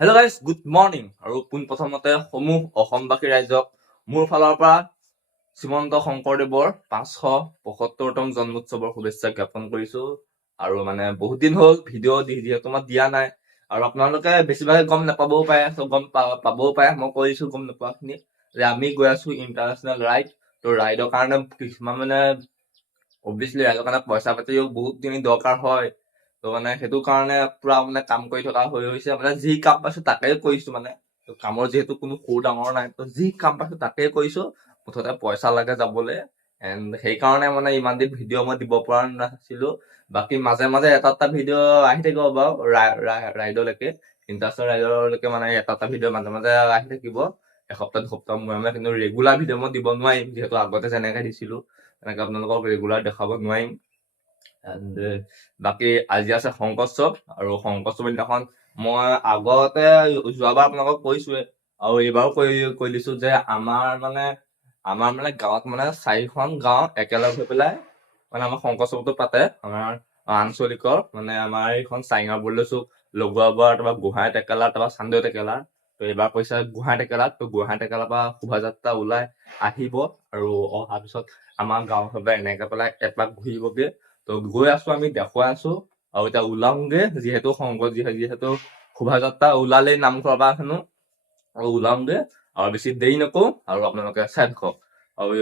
Hello' guys, good morning. আৰু পোনপ্ৰথমতে সমূহ অসমবাসী ৰাইজক মোৰ ফালৰ পৰা শ্ৰীমন্ত শংকৰদেৱৰ 575তম জন্মোৎসৱৰ শুভেচ্ছা জ্ঞাপন কৰিছো। আৰু মানে বহুত দিন হ'ল ভিডিঅ' যিহেতু মই দিয়া নাই, আৰু আপোনালোকে বেছিভাগে গম নাপাবও পাৰে, গম পাবও পাৰে। মই কৈ দিছো গম নোপোৱাখিনি যে আমি গৈ আছো ইণ্টাৰনেশ্যনেল ৰাইড। তো ৰাইডৰ কাৰণে কিছুমান মানে অবভিয়াছলি ৰাইডৰ কাৰণে পইচা পাতিও বহুতখিনি দৰকাৰ হয়। তো মানে সেইটো কাৰণে পুৰা মানে কাম কৰি থকা হৈছে। মানে যি কাম পাইছো তাকে কৰিছো। মানে কামৰ যিহেতু কোনো সৰু ডাঙৰ নাই, তো যি কাম পাইছো তাকে কৰিছো। মুঠতে পইচা লাগে যাবলৈ, এণ্ড সেইকাৰণে মানে ইমান দিন ভিডিঅ' মই দিব পৰা নাছিলো। বাকী মাজে মাজে এটা ভিডিঅ' আহি থাকিব বাৰু ৰাইডলৈকে, ইণ্টাৰনেশ্যনেল ৰাইডলৈকে মানে এটা ভিডিঅ' মাজে মাজে আহি থাকিব, এসপ্তাহ দুসপ্তাহ মূৰে মূৰে। কিন্তু ৰেগুলাৰ ভিডিঅ' মই দিব নোৱাৰিম, যিহেতু আগতে যেনেকে দিছিলো তেনেকে আপোনালোকক ৰেগুলাৰ দেখাব নোৱাৰিম। এণ্ড বাকী আজি আছে শংকৰোৎসৱ, আৰু শংকৰোৎসৱৰ দিনাখন মই আগতে যোৱাবাৰ আপোনালোকক কৈছোৱে, আৰু এইবাৰো কৈ দিছো যে আমাৰ মানে গাঁৱত মানে 4খন গাঁও একেলগ হৈ পেলাই মানে আমাৰ শংকৰোৎসৱটো পাতে। আমাৰ আঞ্চলিকৰ মানে আমাৰ এইখন চাইঙাবৰলৈ চুক, লগুৱাবৰ, তাৰপৰা গোহাঁই টেকেলা, তাৰপৰা চান্দৈ টেকেলা। তো এইবাৰ কৈছে গোহাঁই টেকেলাত। তো গোহাঁই টেকেলাৰ পৰা শোভাযাত্ৰা ওলাই আহিব, আৰু অহাৰ পিছত আমাৰ গাঁও সবাই এনেকে পেলাই এপাক ঘূৰিবগে। তো গৈ আছো, আমি দেখুৱাই আছো, আৰু এতিয়া ওলাওগে। যিহেতু যিহেতু শোভাযাত্ৰা ওলালেই নামঘৰৰ পৰা হেনো, আৰু ওলাওগে। আৰু বেছি দেৰি নকৰো, আৰু আপোনালোকে চাই থাকক। আৰু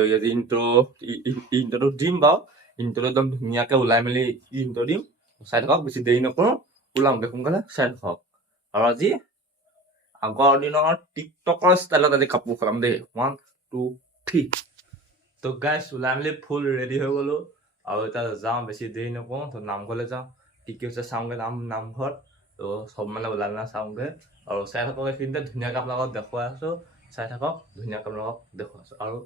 ইণ্ট্ৰটো দিম বাৰু, ইণ্ট্ৰটো একদম ধুনীয়াকে ওলাই মেলি ইণ্ট্ৰ দিম। চাই থাকক, বেছি দেৰি নকৰো, ওলাওগে সোনকালে, চাই থাকক। আৰু আজি আগৰ দিনৰ টিকটকৰ ষ্টাইলত আজি কাপোৰ সলাম দেই। 1 2 3। তো গাইজ ওলাই মেলি ফুল ৰেডি হৈ গলো, আৰু এতিয়া যাওঁ, বেছি দেৰি নকৰো। তো নামঘৰলৈ যাওঁ, কি কি হৈছে চাওঁগে নামঘৰত। তো চব মানে ওলাই মেলা চাওঁগে, আৰু চাই থাকক। এইখিনিতে ধুনীয়াকে আপোনালোকক দেখুৱাই আছো, চাই থাকক, ধুনীয়াকে আপোনালোকক দেখুৱাই আছো। আৰু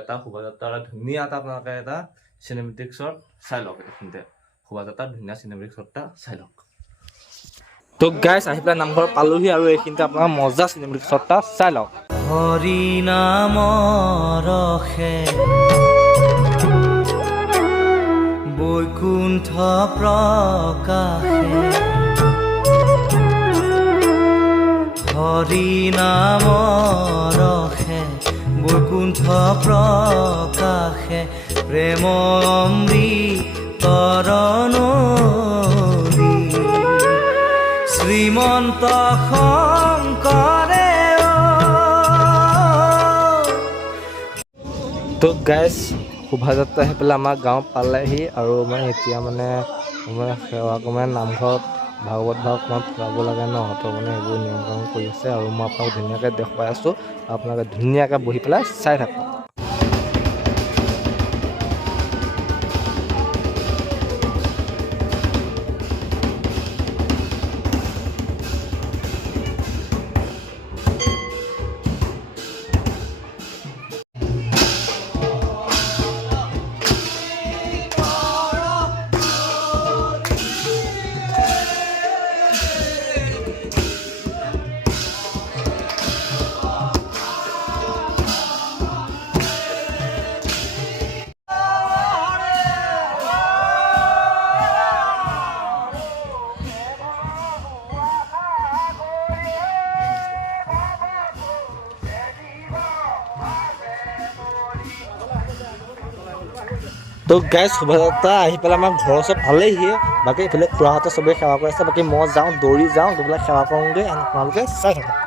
এটা শোভাযাত্ৰা ধুনীয়া এটা আপোনালোকে এটা চিনেমেটিক শ্বট চাই লওক। এইখিনিতে শোভাযাত্ৰা ধুনীয়া চিনেমেটিক শ্বট এটা চাই লওক। তো গাইজ আহি পেলাই নামঘৰ পালোহি, আৰু এইখিনিতে আপোনাৰ মজা চিনেমেটিক শ্বট এটা চাই লওক। হৰি নামৰ ৰসে বৈকুণ্ঠ প্ৰকাশে, হৰি নামৰ ৰসে বৈকুণ্ঠ প্ৰকাশে, প্ৰেম অমৃতৰ নদী শ্ৰীমন্ত শংকৰে। তো গাইজ শোভাযাত্ৰা আহি পেলাই আমাৰ গাঁও পালেহি, আৰু মানে এতিয়া মানে সেৱা মানে নামঘৰত ভাগৱত ভাগ অকণমান ফুৰাব লাগে ন, তো মানে এইবোৰ নিয়ম কাম কৰি আছে। আৰু মই আপোনাক ধুনীয়াকৈ দেখুৱাই আছোঁ, আপোনালোকে ধুনীয়াকৈ বহি পেলাই চাই থাকক। তো গাইজ শোভাযাত্ৰা আহি পেলাই আমাৰ ঘৰৰ ওচৰত পালেহিয়ে। বাকী এইফালে খুৰাহঁতে চবেই সেৱা কৰি আছে, বাকী মই যাওঁ, দৌৰি যাওঁ, গৈ পেলাই সেৱা কৰোঁগৈ। আপোনালোকে চাই থাকক।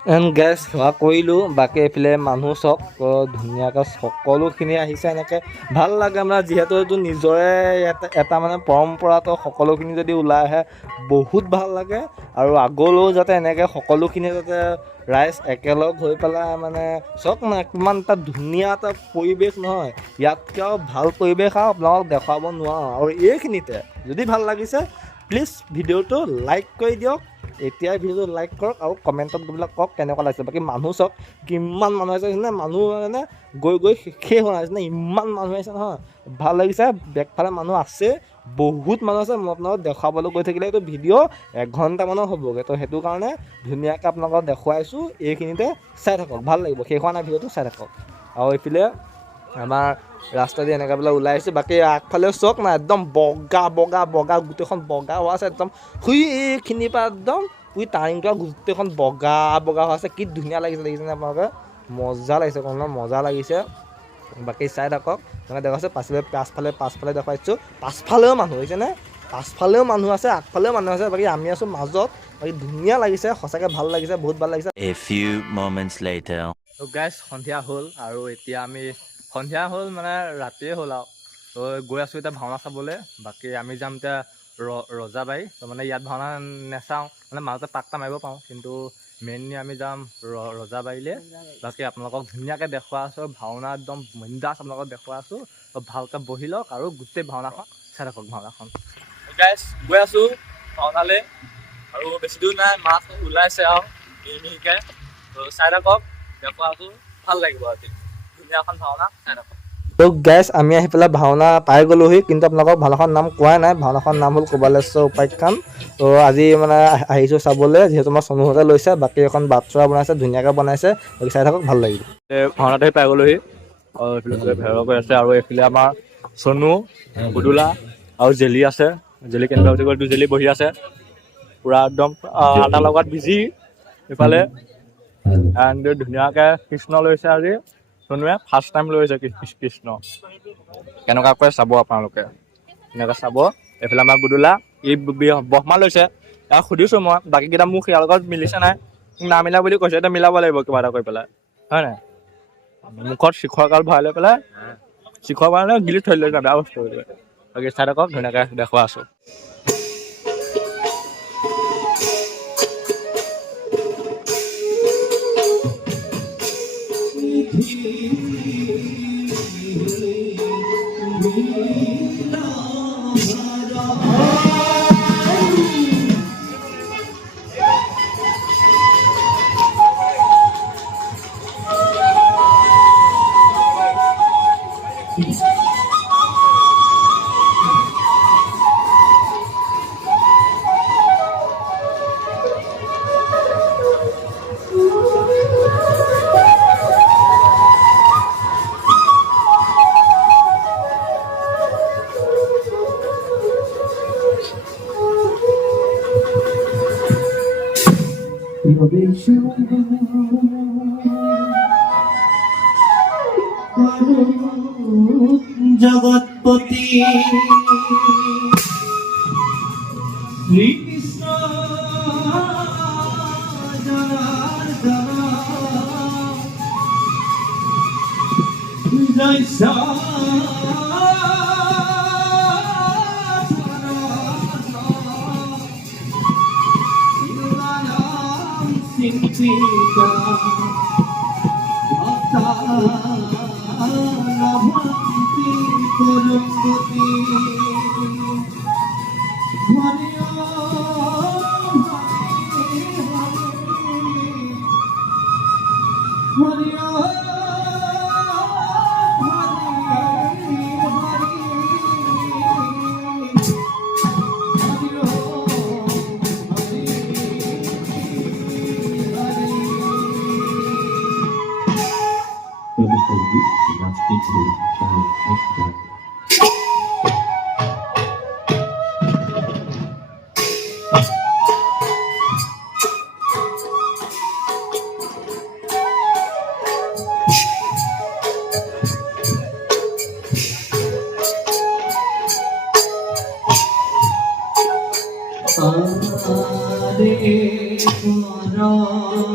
এণ্ড গেছ সেৱা কৰিলোঁ। বাকী এইফালে মানুহ চাওক ধুনীয়াকৈ সকলোখিনি আহিছে এনেকৈ ভাল লাগে মানে, যিহেতু এইটো নিজৰে এটা মানে পৰম্পৰাটো সকলোখিনি যদি ওলাই আহে বহুত ভাল লাগে। আৰু আগলৈও যাতে এনেকৈ সকলোখিনি যাতে ৰাইজ একেলগ হৈ পেলাই মানে চাওক মানে কিমান এটা ধুনীয়া এটা পৰিৱেশ নহয়, ইয়াতকৈ আৰু ভাল পৰিৱেশ আৰু আপোনালোকক দেখুৱাব নোৱাৰোঁ। আৰু এইখিনিতে যদি ভাল লাগিছে প্লিজ ভিডিঅ'টো লাইক কৰি দিয়ক। এতিয়াই ভিডিঅ'টো লাইক কৰক আৰু কমেণ্টত গৈ পেলাই কওক কেনেকুৱা লাগিছে। বাকী মানুহ চাওক কিমান মানুহ আহিছে, সেইদিনা মানুহ মানে গৈ শেষেই হোৱা নাছিলে, ইমান মানুহ আহিছে নহয়, ভাল লাগিছে। বেকফালে মানুহ আছে, বহুত মানুহ আছে। মই আপোনালোকক দেখুৱাবলৈ গৈ থাকিলে এইটো ভিডিঅ' 1 ঘণ্টামানৰ হ'বগৈ। তো সেইটো কাৰণে ধুনীয়াকৈ আপোনালোকক দেখুৱাইছোঁ, এইখিনিতে চাই থাকক, ভাল লাগিব। শেষ হোৱা নাই ভিডিঅ'টো, চাই থাকক। আৰু এইফালে আমাৰ ৰাস্তা দি এনেকৈ পেলাই ওলাই আহিছোঁ। বাকী আগফালে চাওক না, একদম বগা বগা বগা গোটেইখন বগা হোৱা আছে, একদম এইখিনিৰ পৰা একদম টাৰ্ণিংটো গোটেইখন বগা বগা হোৱা আছে। কি ধুনীয়া লাগিছে, দেখিছেনে আপোনালোকে? মজা লাগিছে, কোনো মজা লাগিছে। বাকী চাই থাকক, এনেকৈ দেখাইছোঁ। পাছফালে দেখুৱাইছোঁ, পাছফালেও মানুহ হৈছেনে, পাছফালেও মানুহ আছে, আগফালেও মানুহ আছে। বাকী আমি আছোঁ মাজত। বাকী ধুনীয়া লাগিছে, সঁচাকৈ ভাল লাগিছে, বহুত ভাল লাগিছে। A few moments later. তো গাইজ সন্ধিয়া হ'ল আৰু এতিয়া আমি সন্ধিয়া হ'ল মানে ৰাতিয়ে হ'ল আৰু। তো গৈ আছোঁ এতিয়া ভাওনা চাবলৈ। বাকী আমি যাম এতিয়া ৰজাবাৰী। তো মানে ইয়াত ভাওনা নাচাওঁ, মানে মাজতে পাকটা মাৰিব পাৰোঁ, কিন্তু মেইনলি আমি যাম ৰজাবাৰীলৈ। বাকী আপোনালোকক ধুনীয়াকৈ দেখুৱাই আছোঁ, ভাওনা একদম বিন্দাছ আপোনালোকক দেখুৱাই আছোঁ। তো ভালকৈ বহি লওক আৰু গোটেই ভাওনাখন চাই থাকক। ভাওনাখন গাইজ গৈ আছোঁ ভাওনালৈ, আৰু বেছি দূৰ নাই, মাছ ওলাইছে আৰু মিহিকৈ। তো চাই থাকক, দেখুৱাই আছোঁ, ভাল লাগিব আজি ধুনীয়াখন ভাওনা, চাই থাকক। তো গেছ আমি আহি পেলাই ভাওনা পাই গ'লোহি, কিন্তু আপোনালোকক ভাওনাখনৰ নাম কোৱাই নাই। ভাওনাখনৰ নাম হ'ল কোবালেশ্বৰ উপাখ্যান। তো আজি মানে আহিছোঁ চাবলৈ, যিহেতু মই চনুহঁতে লৈছে। বাকী এখন বাটচৰা বনাইছে, ধুনীয়াকৈ বনাইছে। বাকী চাই থাকক, ভাল লাগিব। ভাওনাতে পাই গ'লোহি, আৰু এইফালে ভেৰ কৰি আছে। আৰু এইফালে আমাৰ চনু, গুদুলা আৰু জেলি আছে। জেলি কেনেকুৱা বুলি কয়, জেলি বহি আছে পূৰা একদম আটাৰ লগত বিজি। ইফালে ধুনীয়াকৈ কৃষ্ণ লৈছে আজি চনুৱে, ফাৰ্ষ্ট টাইম লৈছে কৃষ্ণ। কেনেকুৱাকৈ চাব আপোনালোকে, এনেকৈ চাব। এইফালে আমাৰ গুদুলা, ই বহমা লৈছে। তাক সুধিছোঁ মই, বাকীকেইটা মোক ইয়াৰ লগত মিলিছে নাই, নামিলা বুলি কৈছে। এতিয়া মিলাব লাগিব কিবা এটা কৰি পেলাই, হয় নাই? মুখত শিখৰ কাল ভৰাই লৈ পেলাই, শিখৰ ভৰাই গিলিত থৈ দিলে, বেয়া বস্তু হৈ যায়। বাকী চাই থাকক, ধুনীয়াকৈ দেখুৱাই আছোঁ। জগৎপতি শ্রীকৃষ্ণ জয় সিংহিকা ভক্তি করুগতি হরি হরি Hare Krishna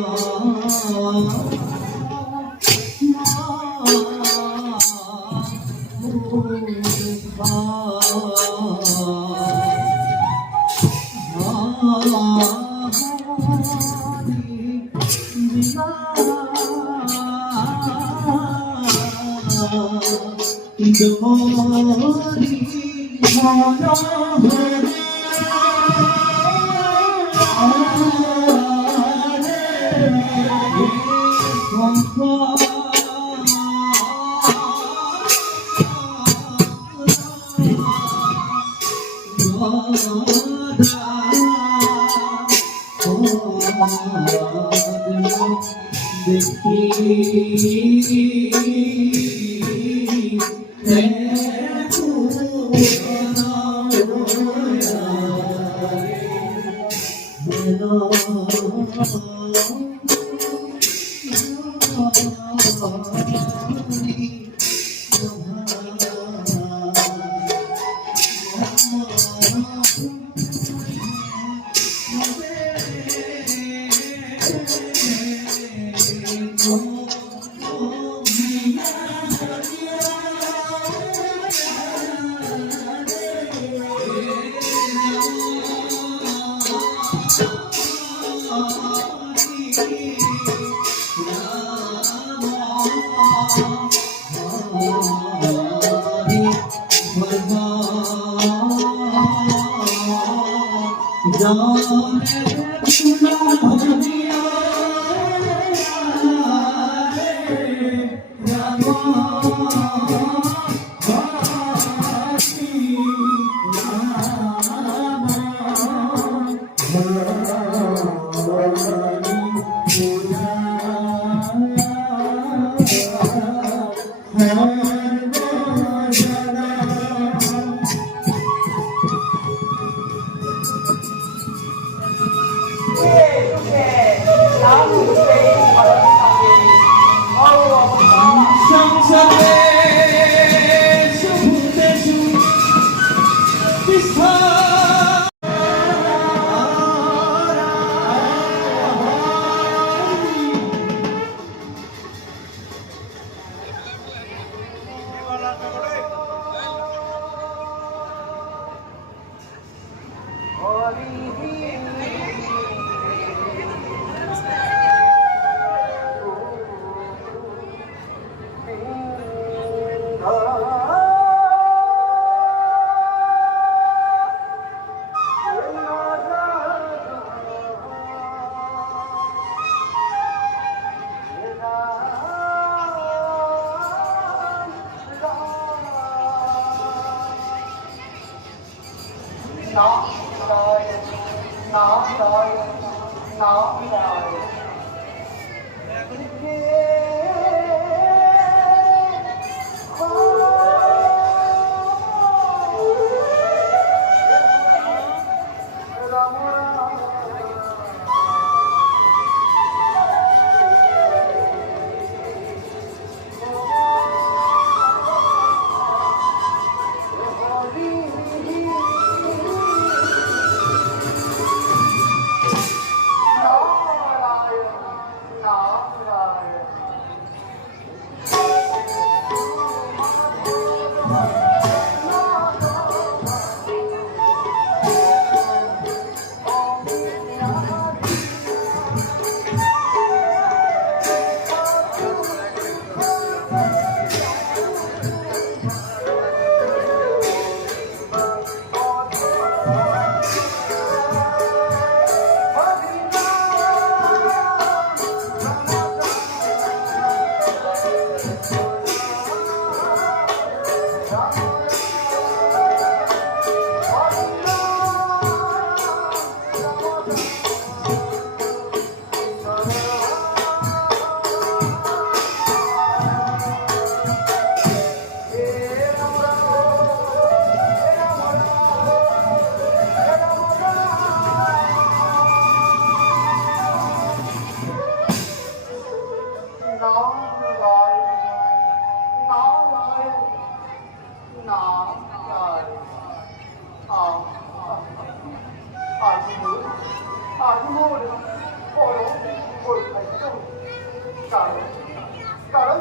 কারণ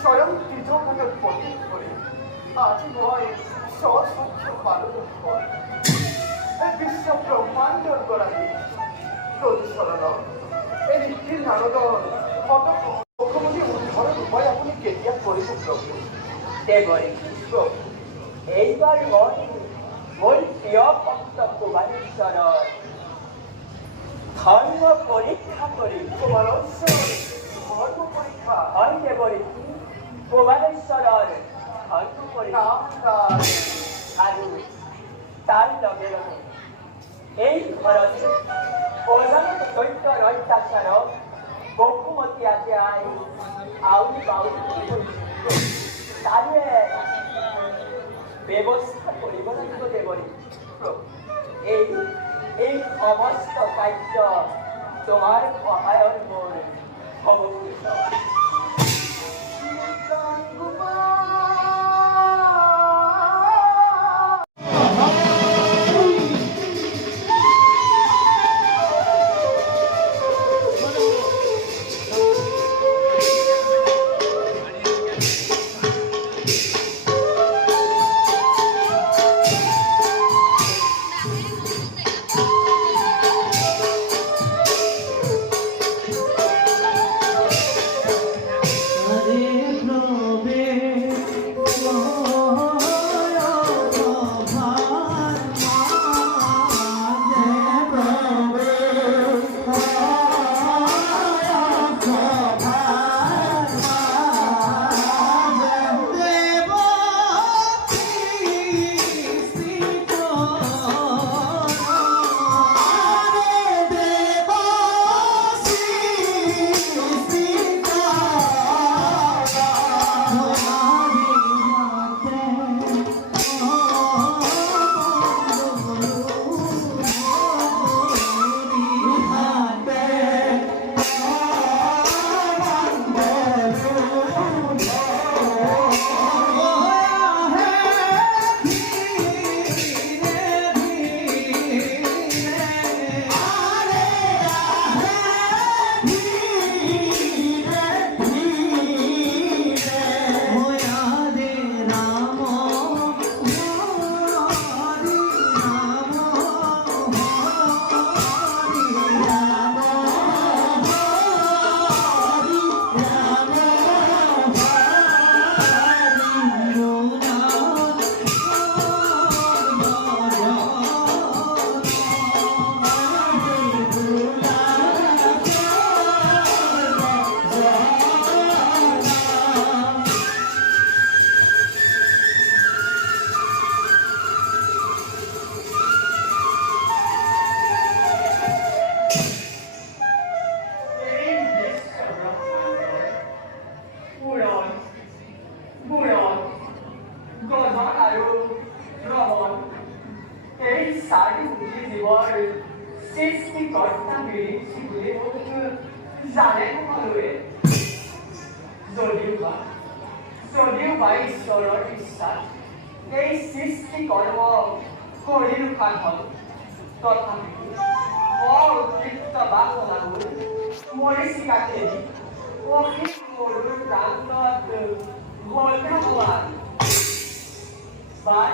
স্বয়ং ত্রিজগতের প্রতীক করে আজ নয় সশস্ত্র পালন পর বিশ্ব ব্রহ্মাণ্ডর গড়ালি প্রদূষণ এই নীতির নারদন কত মুখ্যমন্ত্রী উদ্ধারের উপায় আপনি কেতিয়া করেছেন প্রভু দেবরে প্রভু এইবার মোর প্রিয় ভক্ত কুমারেশ্বর ধর্ম পরীক্ষা করি ধর্ম পরীক্ষা হয় দেবরে কুমারেশ্বর ধর্ম পরীক্ষা আৰু তাৰ লগে লগে এই ঘৰত অজানত দৈত্যৰ অত্যাচাৰত বসুমতী আজি আই আউলি বাউলি তাৰে ব্যৱস্থা কৰিব লাগিব দেৱৰী এই সমস্ত কাৰ্য তোমাৰ সহায়ত মোৰ হ'ব যদিও বা ঈশ্বৰৰ ইচ্ছাত এই সৃষ্টি কৰ্ম কৰি ৰখান হ'ল তথাপিও অতৃপ্ত বাসনাবোৰ মৰিচিকাতে অসীম মৰুৰ প্ৰান্তত বৰ্তমান বাৰ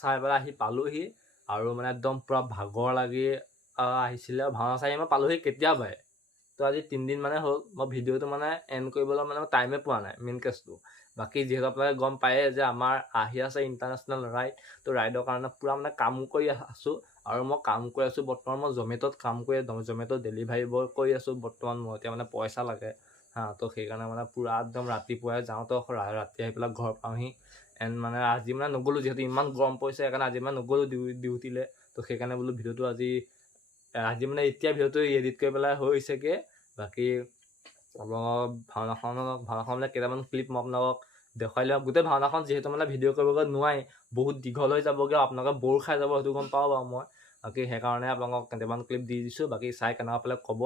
চাই পেলাই আহি পালোহি আৰু মানে একদম পূৰা ভাগৰ লাগি আহিছিলে ভাওনা চাই মই পালোহি কেতিয়াবাই তো আজি 3 দিন মানে হ'ল মই ভিডিঅ'টো মানে এণ্ড কৰিবলৈ মানে টাইমে পোৱা নাই মেইন কেছটো বাকী যিহেতু আপোনালোকে গম পায়ে যে আমাৰ আহি আছে ইণ্টাৰনেশ্যনেল ৰাইড তো ৰাইডৰ কাৰণে পূৰা মানে কাম কৰি আছোঁ আৰু মই কাম কৰি আছোঁ বৰ্তমান মই জমেট'ত কাম কৰি জমেট' ডেলিভাৰী বয় কৰি আছোঁ বৰ্তমান মই এতিয়া মানে পইচা লাগে তো সেইকাৰণে মানে পূৰা একদম ৰাতিপুৱাই যাওঁ তো ৰাতি আহি পেলাই ঘৰ পাওঁহি এণ্ড মানে আজি মানে নগ'লোঁ যিহেতু ইমান গৰম পৰিছে সেইকাৰণে আজি মানে নগ'লোঁ ডিউটিলৈ তো সেইকাৰণে বোলো ভিডিঅ'টো আজি মানে এতিয়া ভিডিঅ'টো এডিট কৰি পেলাই হৈছেগৈ বাকী আপোনালোকক ভাওনাখন মানে কেইটামান ক্লিপ মই আপোনালোকক দেখুৱাই লওঁ গোটেই ভাওনাখন যিহেতু মানে ভিডিঅ' কৰিবগৈ নোৱাৰি বহুত দীঘল হৈ যাবগৈ আপোনালোকে ব'ৰ খাই যাব সেইটো গম পাওঁ বাৰু মই বাকী সেইকাৰণে আপোনালোকক কেইটামান ক্লিপ দি দিছোঁ বাকী চাই কেনেকুৱা পালে ক'ব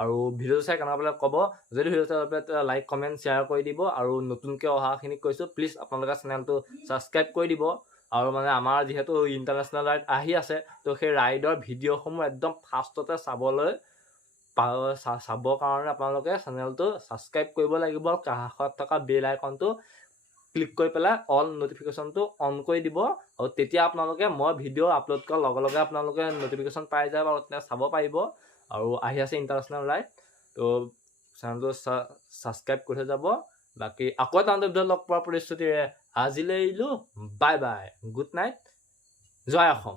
আৰু ভিডিঅ'টো চাই কেনেকুৱা পালে ক'ব যদি ভিডিঅ'টো চাই পেলাই লাইক কমেণ্ট শ্বেয়াৰ কৰি দিব আৰু নতুনকৈ অহাখিনিক কৈছোঁ প্লিজ আপোনালোকে চেনেলটো ছাবস্ক্ৰাইব কৰি দিব আৰু মানে আমাৰ যিহেতু ইণ্টাৰনেশ্যনেল ৰাইড আহি আছে তো সেই ৰাইডৰ ভিডিঅ'সমূহ একদম ফাৰ্ষ্টতে চাবৰ কাৰণে আপোনালোকে চেনেলটো ছাবস্ক্ৰাইব কৰিব লাগিব আৰু কাষত থকা বেল আইকনটো ক্লিক কৰি পেলাই অল নটিফিকেশ্যনটো অন কৰি দিব আৰু তেতিয়া আপোনালোকে মই ভিডিঅ' আপলোড কৰাৰ লগে লগে আপোনালোকে নটিফিকেশ্যন পাই যাব আৰু তেতিয়া চাব পাৰিব আৰু আহি আছে ইণ্টাৰনেশ্যনেল ৰাইড তো চেনেলটো ছাবস্ক্ৰাইব কৰি থৈ যাব বাকী আকৌ এটা ভিডিঅ'ত লগ পোৱাৰ প্ৰতিশ্ৰুতিৰে আজিলৈ এৰিলোঁ বাই বাই গুড নাইট জয় অসম